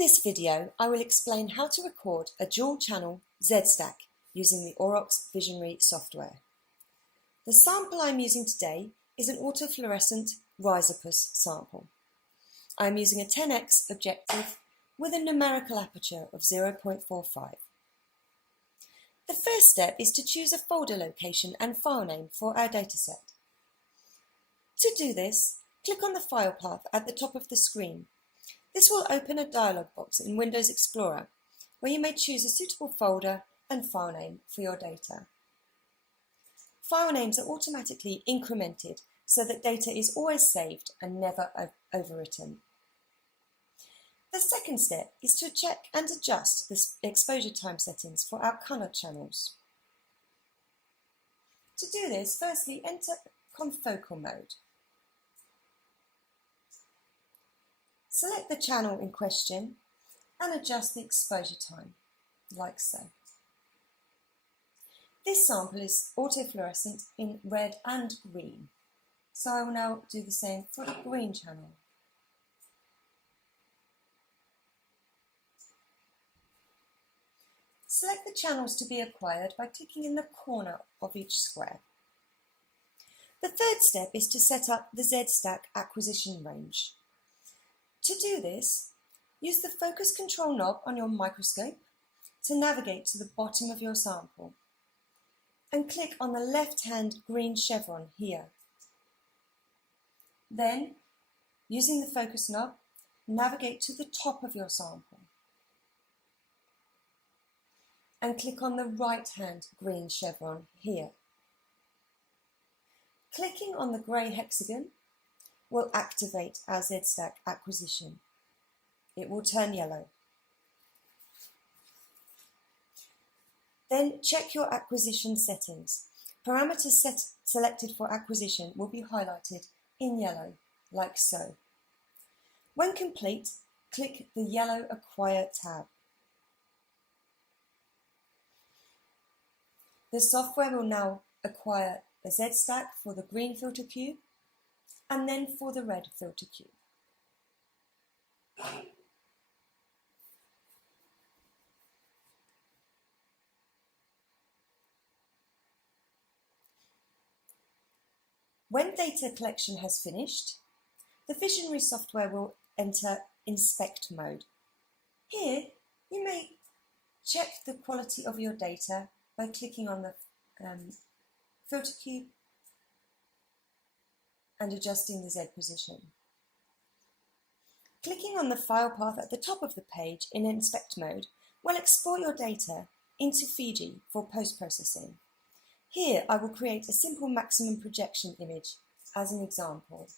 this video, I will explain how to record a dual-channel Z-stack using the Aurox Visionary software. The sample I am using today is an autofluorescent rhizopus sample. I am using a 10x objective with a numerical aperture of 0.45. The first step is to choose a folder location and file name for our dataset. To do this, click on the file path at the top of the screen. This will open a dialog box in Windows Explorer where you may choose a suitable folder and file name for your data. File names are automatically incremented so that data is always saved and never overwritten. The second step is to check and adjust the exposure time settings for our colour channels. To do this, firstly enter confocal mode. Select the channel in question and adjust the exposure time, like so. This sample is autofluorescent in red and green, so I will now do the same for the green channel. Select the channels to be acquired by clicking in the corner of each square. The third step is to set up the Z-stack acquisition range. To do this, use the focus control knob on your microscope to navigate to the bottom of your sample and click on the left-hand green chevron here. Then, using the focus knob, navigate to the top of your sample and click on the right-hand green chevron here. Clicking on the grey hexagon will activate our Z-stack acquisition. It will turn yellow. Then check your acquisition settings. Parameters selected for acquisition will be highlighted in yellow, like so. When complete, click the yellow Acquire tab. The software will now acquire a Z-stack for the green filter cube and then for the red filter cube. When data collection has finished, the Visionary software will enter Inspect mode. Here, you may check the quality of your data by clicking on the filter cube and adjusting the Z position. Clicking on the file path at the top of the page in Inspect mode will export your data into Fiji for post-processing. Here I will create a simple maximum projection image as an example.